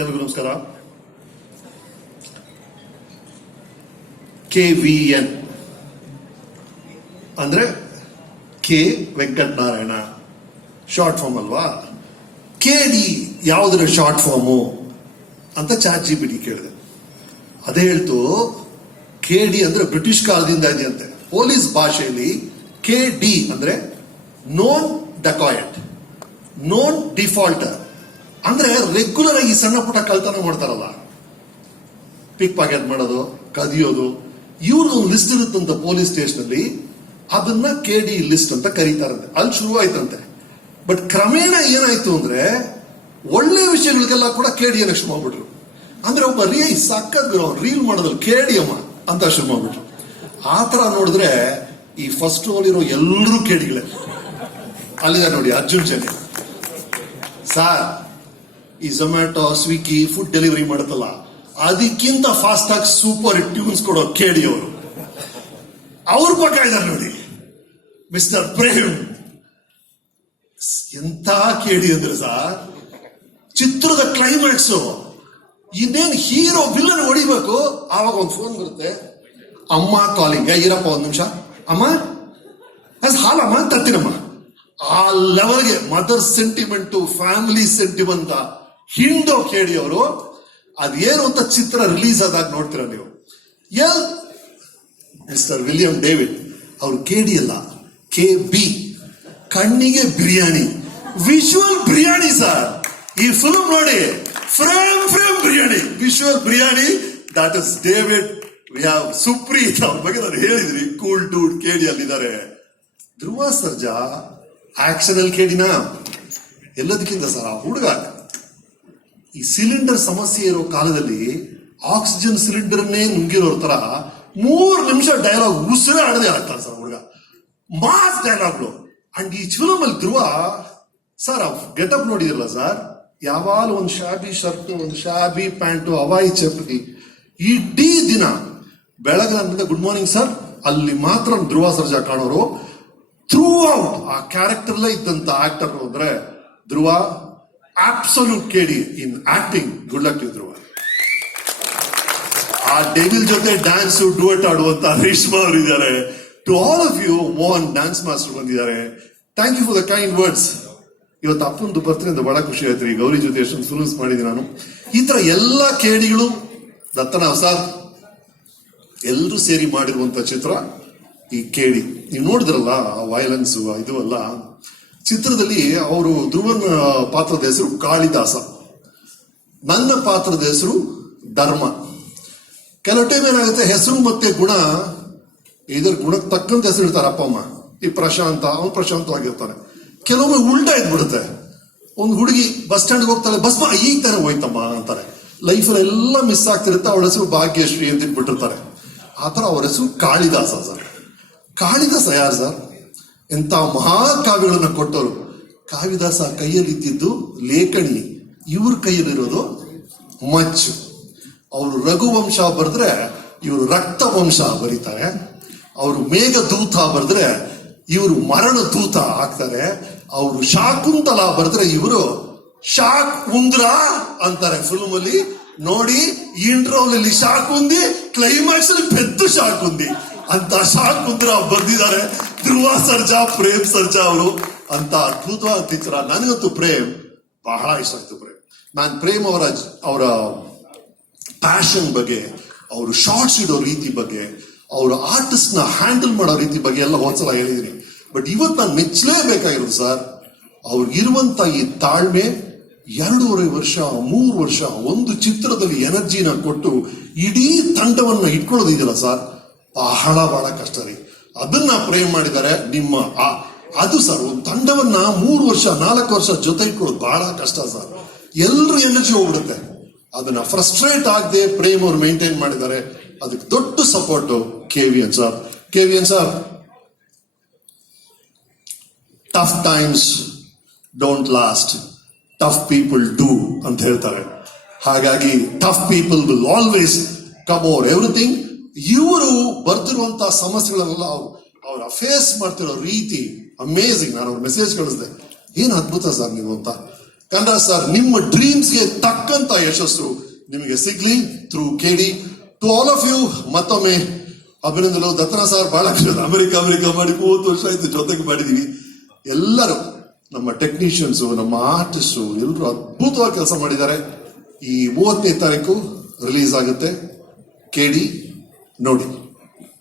ಎಲ್ರಿಗೂ ನಮಸ್ಕಾರ. KVN ಅಂದ್ರೆ ಕೆ ವೆಂಕಟನಾರಾಯಣ ಶಾರ್ಟ್ ಫಾರ್ಮ್ ಅಲ್ವಾ. KD ಯಾವುದರ ಶಾರ್ಟ್ ಫಾರ್ಮು ಅಂತ ChatGPT ಕೇಳಿದೆ. ಅದೇ ಹೇಳ್ತು KD ಅಂದ್ರೆ ಬ್ರಿಟಿಷ್ ಕಾಲದಿಂದ ಇದೆಯಂತೆ. ಪೊಲೀಸ್ ಭಾಷೆಯಲ್ಲಿ KD ಅಂದ್ರೆ ನೋನ್ ಡಕಾಯಟ್, ನೋನ್ ಡಿಫಾಲ್ಟರ್. ಅಂದ್ರೆ ರೆಗ್ಯುಲರ್ ಆಗಿ ಸಣ್ಣ ಪುಟ್ಟ ಕಳ್ತನ ಮಾಡ್ತಾರಲ್ಲ, ಪಿಕ್ ಪಾಕೆಟ್ ಮಾಡೋದು, ಕದಿಯೋದು, ಇವ್ರದ್ದು ಒಂದು ಲಿಸ್ಟ್ ಇರುತ್ತಂತ ಪೊಲೀಸ್ ಸ್ಟೇಷನ್ ಅಲ್ಲಿ. ಅದನ್ನ KD ಲಿಸ್ಟ್ ಅಂತ ಕರೀತಾರಂತೆ. ಅಲ್ಲಿ ಶುರು ಆಯ್ತಂತೆ. ಬಟ್ ಕ್ರಮೇಣ ಏನಾಯ್ತು ಅಂದ್ರೆ ಒಳ್ಳೆ ವಿಷಯಗಳಿಗೆಲ್ಲ ಕೂಡ KD ಅನ್ನ ಶುರು ಮಾಡ್ಬಿಟ್ರು. ಅಂದ್ರೆ ಒಬ್ಬ ಸಕ್ಕತ್ ರೀಲ್ ಮಾಡೋದ್ರಲ್ಲಿ KD ಅಮ್ಮ ಅಂತ ಶುರು ಮಾಡ್ಬಿಟ್ರು. ಆತರ ನೋಡಿದ್ರೆ ಈ ಫಸ್ಟ್ ರೋಲ್ ಇರೋ ಎಲ್ಲರೂ KDಗಳೇ. ಅಲ್ಲಿದೆ ನೋಡಿ ಅರ್ಜುನ್ ಜನೆ ಸಾರ್. ಈ ಝೊಮ್ಯಾಟೊ, ಸ್ವಿಗ್ಗಿ ಫುಡ್ ಡೆಲಿವರಿ ಮಾಡುತ್ತಲ್ಲ, ಅದಕ್ಕಿಂತ ಫಾಸ್ಟ್ ಆಗಿ ಸೂಪರ್ ಟ್ಯೂನ್ಸ್ ಕೊಡೋ KD ಅವರು. ಅವ್ರ ಪಕ್ಕ ಇದ್ದಾರೆ ನೋಡಿ ಮಿಸ್ಟರ್ ಪ್ರೇಮ್. ಎಂತ KD ಅಂದ್ರೆ ಸರ್, ಚಿತ್ರದ ಕ್ಲೈಮ್ಯಾಕ್ಸ್ ಇನ್ನೇನು ಹೀರೋ ವಿಲ್ಲನ್ ಹೊಡಿಬೇಕು, ಆವಾಗ ಒಂದು ಫೋನ್ ಬರುತ್ತೆ, ಅಮ್ಮ ಕಾಲಿಂಗ್, ಇರಪ್ಪ ಒಂದ್ ನಿಮಿಷ, ಅಮ್ಮ ಹಾಲಮ್ಮ ತತ್ತಿನಮ್ಮ. ಆ ಲೆವೆಲ್ಗೆ ಮದರ್ ಸೆಂಟಿಮೆಂಟ್, ಫ್ಯಾಮಿಲಿ ಸೆಂಟಿಮೆಂಟ್ ಹಿಂಡೋ KD ಅವರು. ಅದೇನು ಅಂತ ಚಿತ್ರ ರಿಲೀಸ್ ಆದಾಗ ನೋಡ್ತೀರ ನೀವು. ಮಿಸ್ಟರ್ ವಿಲಿಯಂ ಡೇವಿಡ್ ಅವ್ರು KD ಅಲ್ಲ, KB, ಕಣ್ಣಿಗೆ ಬಿರಿಯಾನಿ, ವಿಜುವಲ್ ಬಿರಿಯಾನಿ ಸರ್. ಈ ಫಿಲ್ಮ್ ನೋಡಿ, frame biryani, visual biryani. That is David. We have Supreeth. ಅವ್ರ ಬಗ್ಗೆ ನಾನು ಹೇಳಿದ್ರಿ, ಕೂಲ್ ಡೂಡ್ KD ಅಲ್ಲಿದ್ದಾರೆ. ಧ್ರುವ ಸರ್ಜಾ ಆಕ್ಷನ್ ಅಲ್ಲಿ KDನ ಎಲ್ಲದಕ್ಕಿಂತ ಸರ್ ಆ ಹುಡುಗ ಈ ಸಿಲಿಂಡರ್ ಸಮಸ್ಯೆ ಇರೋ ಕಾಲದಲ್ಲಿ ಆಕ್ಸಿಜನ್ ಸಿಲಿಂಡರ್ನೇ ನುಂಗಿರೋ ತರ 3 ನಿಮಿಷ ಡೈಲಾಗ್ ಉಸಿರೇ ಆಡದೆ ಆಗ್ತಾರೆ ಸರ್ ಹುಡುಗ. ಮಾಸ್ ಡೈಲಾಗ್ಗಳು. ಅಂಡ್ ಈ ಫಿಲ್ಮ್ ಅಲ್ಲಿ ಧ್ರುವ ಸರ್ ಗೆಟಪ್ ನೋಡಿದಿರಲ್ಲ ಸರ್, ಯಾವಾಗ ಒಂದು ಶಾಬಿ ಶರ್ಟ್, ಒಂದು ಶಾಬಿ ಪ್ಯಾಂಟು, ಹವಾಯಿ ಚಪ್ಪಲಿ. ಇಡೀ ದಿನ ಬೆಳಗ್ಗೆ ಗುಡ್ ಮಾರ್ನಿಂಗ್ ಸರ್ ಅಲ್ಲಿ ಮಾತ್ರ ಧ್ರುವ ಸರ್ಜಾ ಕಾಣೋರು. ಥ್ರೂ ಔಟ್ ಆ ಕ್ಯಾರೆಕ್ಟರ್ಲೇ ಇದ್ದಂತ ಆಕ್ಟರ್ ಅಂದ್ರೆ Dhruva. Absolute KD in acting. Good luck to Dhruva. ಆ ಡೆವಿಲ್ ಜೊತೆ ಡ್ಯಾನ್ಸ್ ಡುವೆಟ್ ಆಡುವಂತ ರೇಷ್ಮಾ ಅವರು ಇದ್ದಾರೆ. To all of you, Mohan dance master ಬಂದಿದ್ದಾರೆ. Thank you for the kind words. ಇವತ್ತು ಅಪ್ಪಂದು ಬರ್ತೀನಿ ಅಂತ ಬಹಳ ಖುಷಿ ಆಯ್ತು. ಈ ಗೌರಿ ಜೊತೆ ಎಷ್ಟೊಂದು ಫಿಲ್ಮ್ಸ್ ಮಾಡಿದ್ದೀನಿ ನಾನು. ಈ ತರ ಎಲ್ಲ KDಗಳು, ದತ್ತನ ಸರ್ ಎಲ್ಲರೂ ಸೇರಿ ಮಾಡಿರುವಂತ ಚಿತ್ರ ಈ KD. ನೀವು ನೋಡಿದ್ರಲ್ಲ ವೈಲೆನ್ಸ್ ಇದು ಅಲ್ಲ. ಚಿತ್ರದಲ್ಲಿ ಅವರು ಧ್ರುವನ್ ಪಾತ್ರದ ಹೆಸರು ಕಾಳಿದಾಸ, ನನ್ನ ಪಾತ್ರದ ಹೆಸರು ಧರ್ಮ. ಕೆಲವು ಟೈಮ್ ಏನಾಗುತ್ತೆ, ಹೆಸರು ಮತ್ತೆ ಗುಣ ಇದರ ಗುಣಕ್ಕೆ ತಕ್ಕಂತ ಹೆಸರು ಇರ್ತಾರೆ ಅಪ್ಪ ಅಮ್ಮ. ಈ ಪ್ರಶಾಂತ, ಅವನು ಪ್ರಶಾಂತವಾಗಿರ್ತಾನೆ. ಕೆಲವೊಮ್ಮೆ ಉಲ್ಟಾ ಇದ್ಬಿಡುತ್ತೆ. ಒಂದು ಹುಡುಗಿ ಬಸ್ ಸ್ಟ್ಯಾಂಡ್ಗೆ ಹೋಗ್ತಾಳೆ, ಬಸ್ ಈಗ ತಾನೆ ಹೋಯ್ತಮ್ಮ ಅಂತಾರೆ. ಲೈಫಲ್ಲಿ ಎಲ್ಲ ಮಿಸ್ ಆಗ್ತಿರುತ್ತೆ. ಅವಳ ಹೆಸರು ಭಾಗ್ಯಶ್ರೀ ಅಂತ ಇಟ್ಬಿಟ್ಟಿರ್ತಾರೆ. ಆತರ ಅವ್ರ ಹೆಸರು ಕಾಳಿದಾಸ ಸರ್. ಕಾಳಿದಾಸ ಯಾರು ಸರ್? ಎಂತ ಮಹಾಕಾವ್ಯಗಳನ್ನ ಕೊಟ್ಟವರು. ಕಾಳಿದಾಸ ಕೈಯಲ್ಲಿದ್ದಿದ್ದು ಲೇಖಣಿ, ಇವ್ರ ಕೈಯಲ್ಲಿರೋದು ಮಚ್ಚು. ಅವರು ರಘುವಂಶ ಬರೆದ್ರೆ ಇವರು ರಕ್ತವಂಶ ಬರೀತಾರೆ. ಅವರು ಮೇಘದೂತ ಬರೆದ್ರೆ ಇವರು ಮರಣ ದೂತ ಆಗ್ತಾರೆ. ಅವರು ಶಾಕುಂತಲ ಬರೆದ್ರೆ ಇವರು ಶಾಕ್ ಉಂದ್ರ ಅಂತಾರೆ ಫಿಲ್ಮ್ ಅಲ್ಲಿ. ನೋಡಿ, ಇಂಟ್ರೋಲ್ ಅಲ್ಲಿ ಶಾಕ್ ಉಂದಿ, ಕ್ಲೈಮ್ಯಾಕ್ಸ್ ಅಲ್ಲಿ ಪೆದ್ದು ಶಾಕ್ ಉಂದಿ ಅಂತ ಶಾಕ್ ಉಂದ್ರ ಬರ್ದಿದ್ದಾರೆ ಧ್ರುವ ಸರ್ಜಾ, ಪ್ರೇಮ್ ಸರ್ಜಾ ಅವರು. ಅಂತ ಅದ್ಭುತವಾದ ಚಿತ್ರ. ನನಗಂತೂ ಪ್ರೇಮ್ ಬಹಳ ಇಷ್ಟ ಆಯ್ತು. ನಾನು ಪ್ರೇಮ್ ಅವರ ಪ್ಯಾಷನ್ ಬಗ್ಗೆ, ಅವರು ಶಾರ್ಟ್ಸ್ ಇಡೋ ರೀತಿ ಬಗ್ಗೆ, ಅವರ ಆರ್ಟಿಸ್ಟ್ ನ ಹ್ಯಾಂಡಲ್ ಮಾಡೋ ರೀತಿ ಬಗ್ಗೆ ಎಲ್ಲ ಒಂದ್ಸಲ ಹೇಳಿದೀನಿ. ಬಟ್ ಇವತ್ತು ನಾನು ಮೆಚ್ಚಲೇಬೇಕಾಗಿರೋದು ಸರ್, ಅವ್ರಿಗಿರುವಂತ ಈ ತಾಳ್ಮೆ. 2.5 ವರ್ಷ 3 ವರ್ಷ ಒಂದು ಚಿತ್ರದಲ್ಲಿ ಎನರ್ಜಿನ ಕೊಟ್ಟು ಇಡೀ ತಂಡವನ್ನ ಇಟ್ಕೊಳ್ಳೋದಿದೆಯಲ್ಲ ಸರ್, ಬಹಳ ಬಹಳ ಕಷ್ಟ ರೀ. ಅದನ್ನ ಪ್ರೇಮ್ ಮಾಡಿದ್ದಾರೆ ನಿಮ್ಮ ಅದು ಸರ್. ಒಂದು ತಂಡವನ್ನ 3 ವರ್ಷ 4 ವರ್ಷ ಜೊತೆ ಇಟ್ಕೊಳ್ಳೋದು ಬಹಳ ಕಷ್ಟ ಸರ್. ಎಲ್ರು ಎನರ್ಜಿ ಹೋಗ್ಬಿಡುತ್ತೆ. ಅದನ್ನ ಫ್ರಸ್ಟ್ರೇಟ್ ಆಗದೆ ಪ್ರೇಮ್ ಅವ್ರು ಮೇಂಟೈನ್ ಮಾಡಿದ್ದಾರೆ. ಅದಕ್ಕೆ ದೊಡ್ಡ support KVN sir. KVN sir, tough times don't last, tough people do ಅಂತ ಹೇಳ್ತಾರೆ. ಹಾಗಾಗಿ tough people will always come over everything. ಇವರು ಬರ್ತಿರುವಂತ ಸಮಸ್ಯೆಗಳೆಲ್ಲ ಅವ್ರ ಫೇಸ್ ಮಾಡ್ತಿರೋ ರೀತಿ ಅಮೇಝಿಂಗ್. ನಾನು ಅವ್ರ ಮೆಸೇಜ್ ಕಳಿಸಿದೆ, ಏನ್ ಅದ್ಭುತ ಸರ್ ನೀವು ಅಂತ. ಕನ್ನಡ ಸರ್, ನಿಮ್ಮ ಡ್ರೀಮ್ಸ್ಗೆ ತಕ್ಕಂತ ಯಶಸ್ಸು ನಿಮಗೆ ಸಿಗ್ಲಿ through KD. To all of you ಮತ್ತೊಮ್ಮೆ ಅಭಿನಂದನೆ. ದತ್ತನ ಸರ್ ಬಹಳ ಅಮೆರಿಕ ಮಾಡಿ 30 ವರ್ಷ ಆಯ್ತು ಜೊತೆಗೆ ಮಾಡಿದೀವಿ. ಎಲ್ಲರೂ ನಮ್ಮ ಟೆಕ್ನಿಷಿಯನ್ಸ್, ನಮ್ಮ ಆರ್ಟಿಸ್ಟ್ ಎಲ್ಲರೂ ಅದ್ಭುತವಾಗಿ ಕೆಲಸ ಮಾಡಿದ್ದಾರೆ. ಈ 30ನೇ ತಾರೀಕು ರಿಲೀಸ್ ಆಗುತ್ತೆ KD, ನೋಡಿ.